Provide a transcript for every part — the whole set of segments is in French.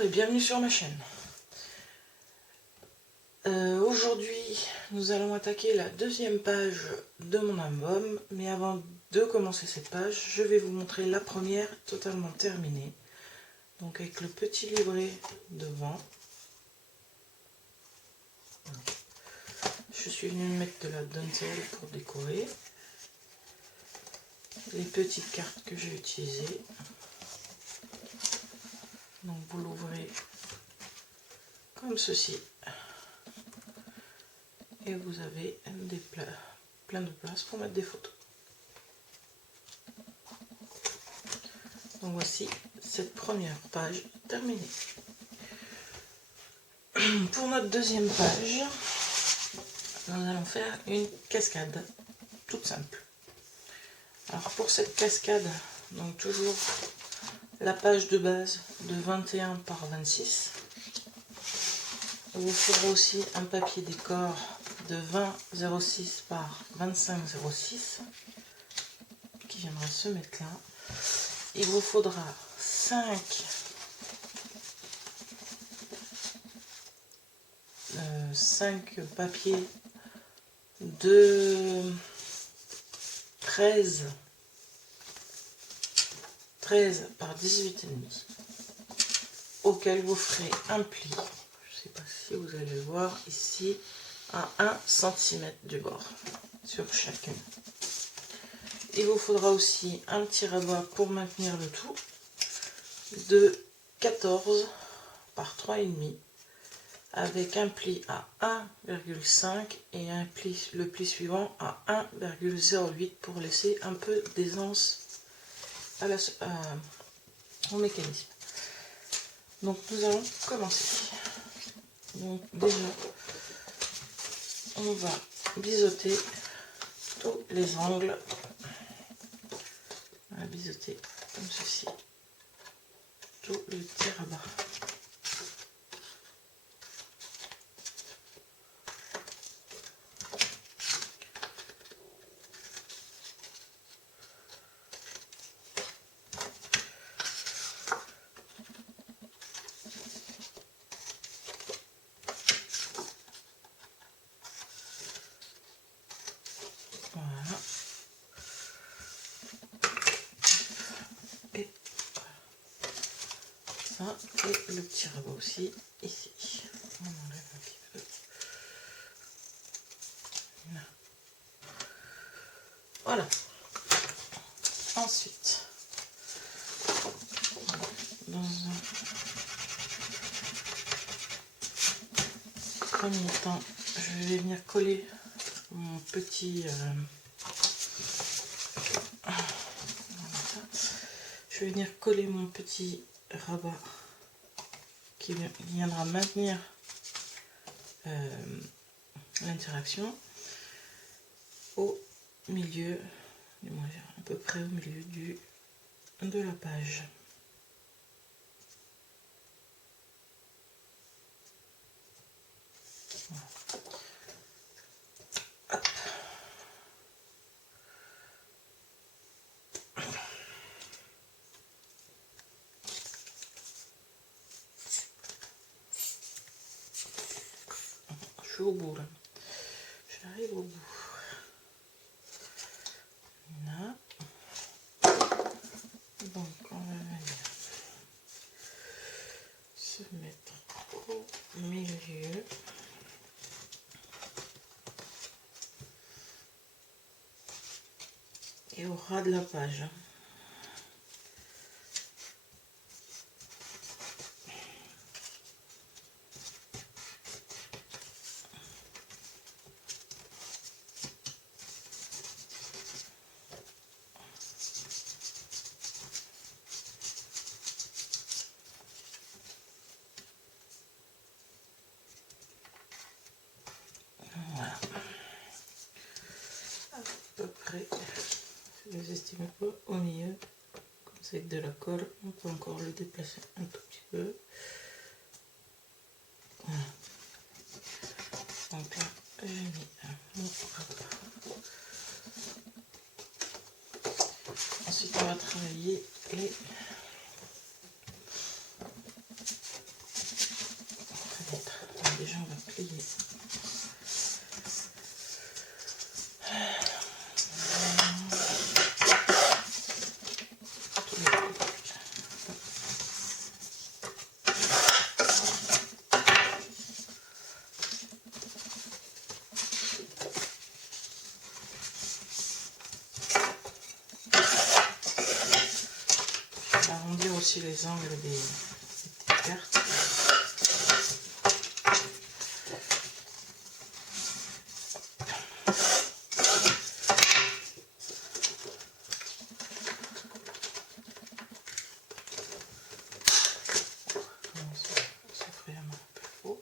Bonjour et bienvenue sur ma chaîne. Aujourd'hui, nous allons attaquer la deuxième page de mon album. Mais avant de commencer cette page, je vais vous montrer la première totalement terminée. Donc avec le petit livret devant. Je suis venue mettre de la dentelle pour décorer. Les petites cartes que j'ai utilisées. Donc vous l'ouvrez comme ceci. Et vous avez plein de place pour mettre des photos. Donc voici cette première page terminée. Pour notre deuxième page, nous allons faire une cascade toute simple. Alors pour cette cascade, donc toujours la page de base de 21 par 26. Il vous faudra aussi un papier décor de 20,06 par 25,06 qui viendra se mettre là. Il vous faudra 5 papiers de 13 par 18,5 auquel vous ferez un pli. Je ne sais pas si vous allez le voir ici à 1 cm du bord sur chacune. Il vous faudra aussi un petit rabat pour maintenir le tout de 14 par 3,5 avec un pli à 1,5 et le pli suivant à 1,08 pour laisser un peu d'aisance au mécanisme. Donc nous allons commencer. Donc déjà on va biseauter tous les angles. On va biseauter comme ceci tout le petit rabat. Voilà. Et ça, et le petit rabat aussi, ici. On enlève un petit peu. Là. Voilà. Ensuite, dans un premier temps, je vais venir coller mon petit... je vais venir coller mon petit rabat qui viendra maintenir l'interaction au milieu, à peu près au milieu de la page. Voilà. Hop. Je suis au bout là. J'arrive au bout. Là. Donc on va venir se mettre au milieu. Et au ras de la page. Voilà. À peu près. Je les estime pas au milieu. Comme c'est avec de la colle, on peut encore le déplacer un tout petit peu. Voilà. Donc là, j'ai mis mon rabat. Ensuite, on va travailler les les angles des petites cartes. Ça ferait un peu haut.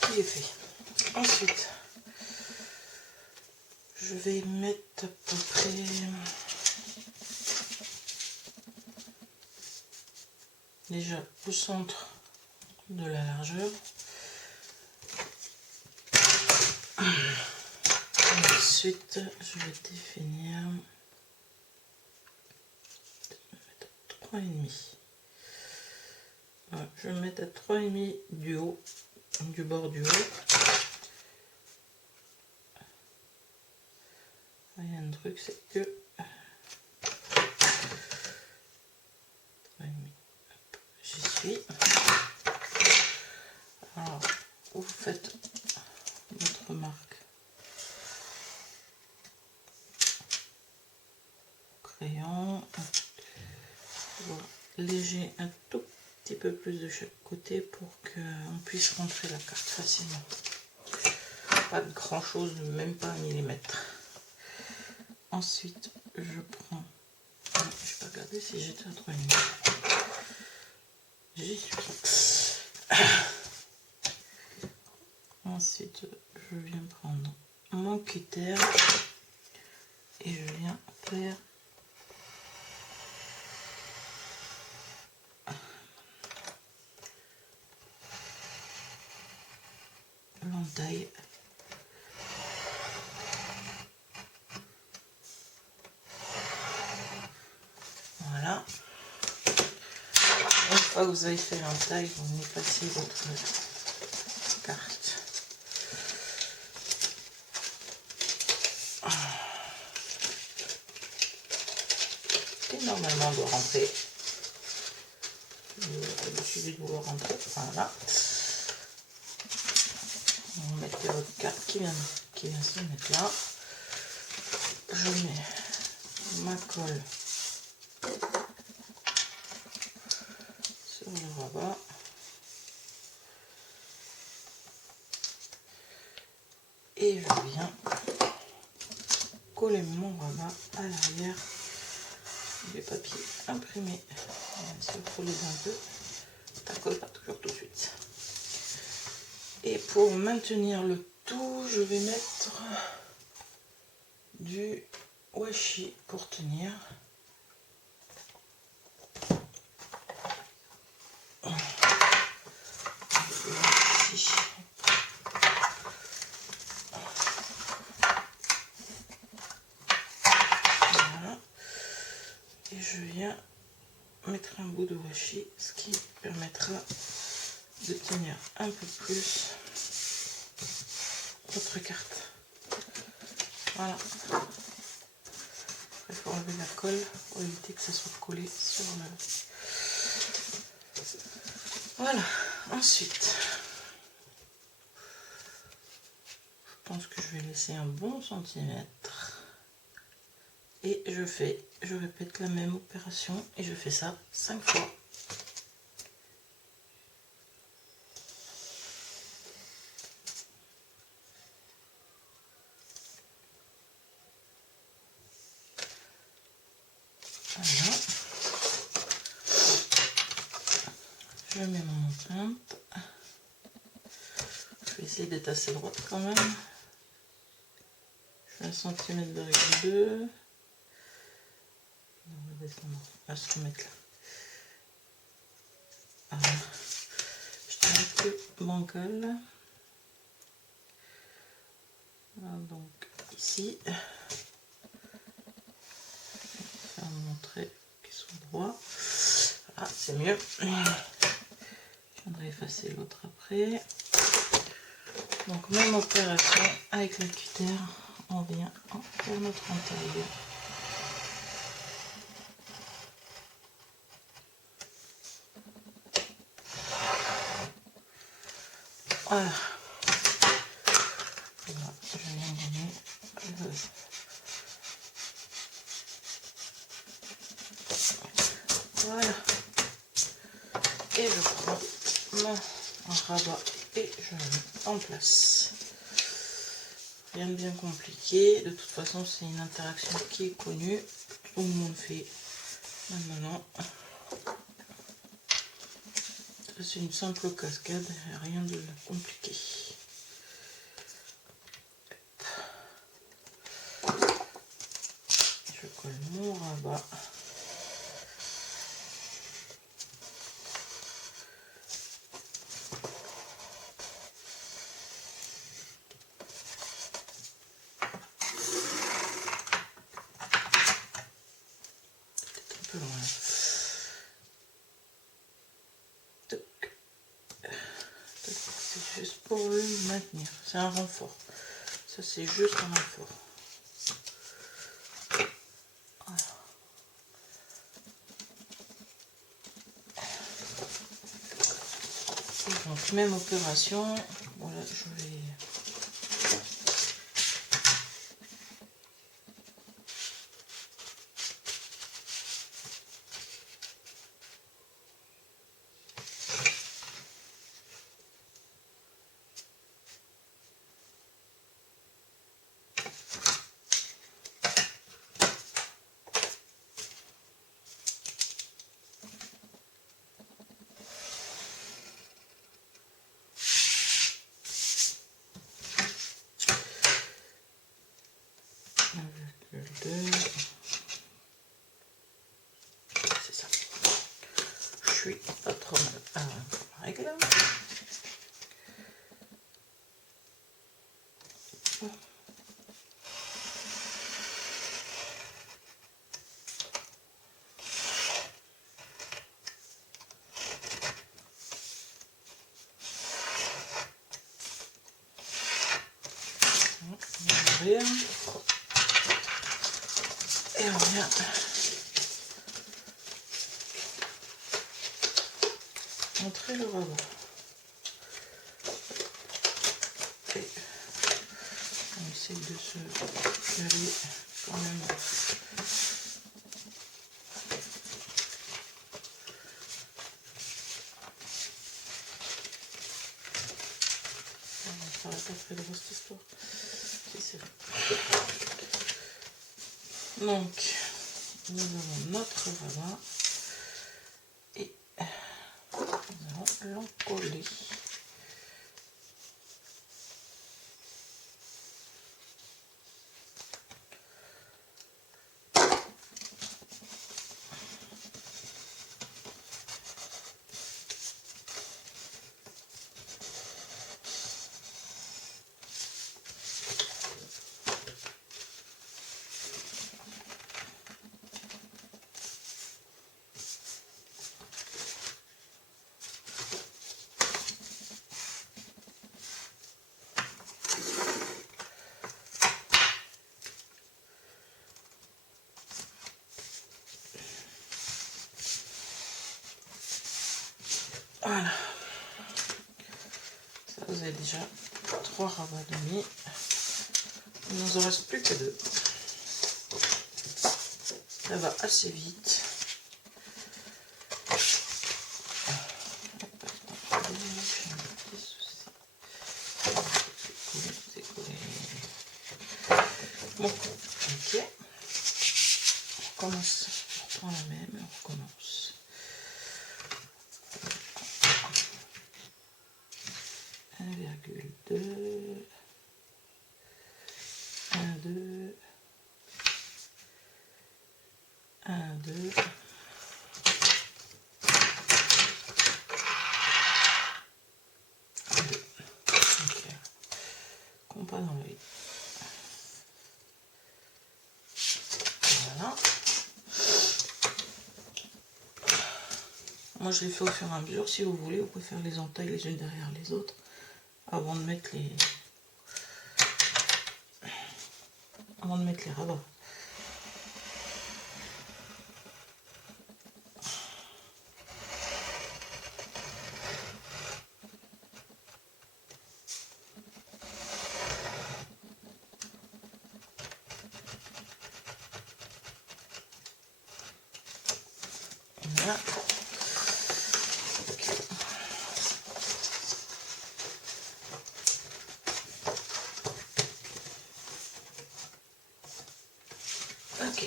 Qui est fait. Ensuite, je vais mettre à peu près déjà au centre de la largeur. Ensuite, je vais définir 3,5. Voilà, je vais mettre à 3,5 du haut, du bord du haut. Il y a un truc, c'est que j'y suis. Alors, vous faites votre marque au crayon. Voilà. Léger un tout petit peu plus de chaque côté pour qu'on puisse rentrer la carte facilement. Pas de grand chose, même pas un millimètre. Ensuite, je prends. Je vais pas regarder si j'étais à 3,5. J'y suis. Ensuite, je viens prendre mon cutter et je viens faire l'entaille. Voilà. Une fois que vous avez fait l'entaille, vous effacez votre carte. Et normalement, on doit rentrer. Il suffit de vouloir rentrer. Voilà. Vous mettez votre carte qui vient se mettre là. Je mets ma colle sur le rabat. Et je viens coller mon rabat à l'arrière du papier imprimé. Si vous frôlez un peu, ça colle pas toujours tout de suite. Et pour maintenir le tout, je vais mettre du washi pour tenir. Voilà. Et je viens mettre un bout de washi, ce qui permettra de tenir un peu plus votre carte. Voilà. Il faut enlever la colle pour éviter que ça soit collé sur le... Voilà. Ensuite, je pense que je vais laisser un bon centimètre. Et je répète la même opération et je fais ça 5 fois. Voilà. Je mets mon empreinte. Je vais essayer d'être assez droite quand même. Je fais 1 cm de règle 2. On va descendre. On va se remettre là. Voilà. Je tiens un peu bancal. Voilà, donc ici. Faire montrer qu'ils sont droits. Ah, c'est mieux. Je viendrai effacer l'autre après. Donc même opération avec la cutter, on vient faire notre entaille. Voilà. Voilà, je viens donner le... Voilà. Et je prends mon rabat et je le mets en place. Rien de bien compliqué. De toute façon, c'est une interaction qui est connue. Tout le monde fait maintenant. C'est une simple cascade, rien de compliqué. Je colle mon rabat. Un peu loin. C'est juste pour le maintenir. C'est un renfort. Ça, c'est juste un renfort. Voilà. Et donc, même opération. Voilà, je vais... C'est ça. Je suis pas trop mal à la règle. Et on vient montrer le rabat. Et on essaye de se caler quand même. Ça va pas très drôle cette histoire. Si, c'est vrai. Donc, nous avons notre rabat et nous allons l'encoller. Voilà. Ça vous avez déjà 3 rabats demi. Il ne nous en reste plus que 2. Ça va assez vite. Bon, ok. On recommence. On reprend la même et on recommence. Un virgule 2. 1, 2. 1, 2. Ok. Compas dans l'œil. Voilà. Moi je les fais au fur et à mesure. Si vous voulez, vous pouvez faire les entailles les unes derrière les autres avant de mettre les rabats. Voilà. Ok.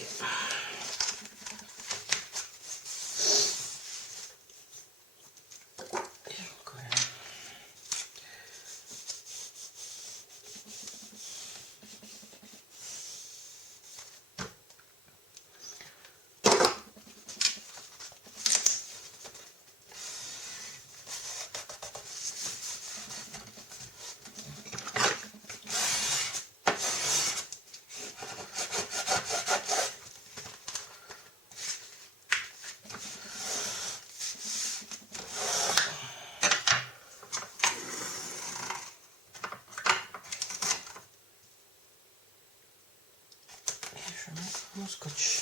Et je colle. Je mets mon scotch.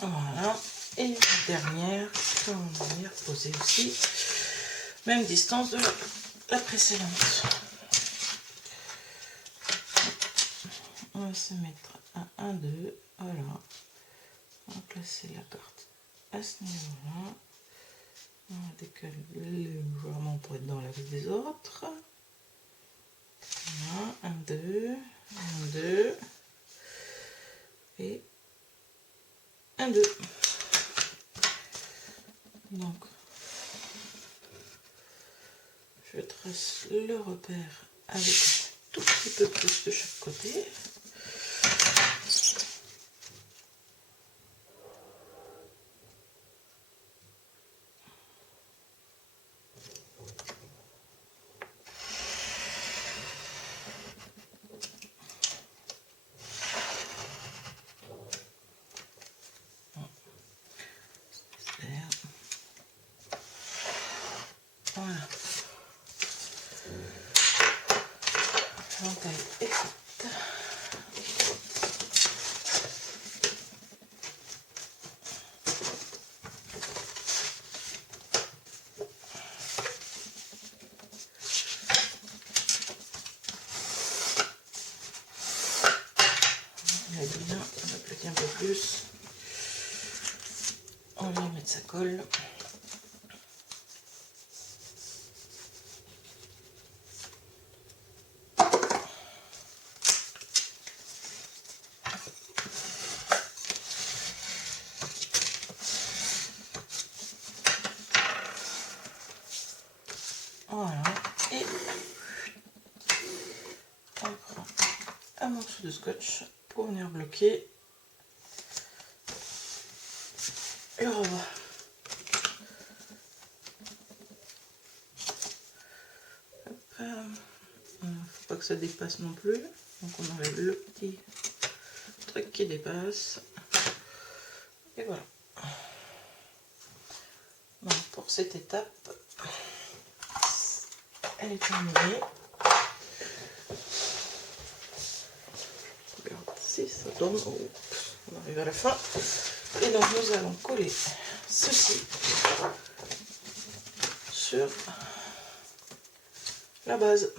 Voilà. Et la dernière, on va venir poser aussi. Même distance de la précédente. On va se mettre à 1, 2. Voilà. On va placer la carte à ce niveau-là. On va décaler légèrement pour être dans la vie des autres. Voilà. 1, 2. 1, 2. Et 1, 2. Donc, je trace le repère avec un tout petit peu plus de chaque côté. Voilà. L'entaille est faite. On va appliquer un peu plus. On va mettre sa colle. Voilà. Et on prend un morceau de scotch pour venir bloquer le rebord. Faut pas que ça dépasse non plus. Donc on enlève le petit truc qui dépasse. Et voilà. Donc pour cette étape, elle est terminée. Regarde si ça tombe. Oh, on arrive à la fin. Et donc nous allons coller ceci sur la base.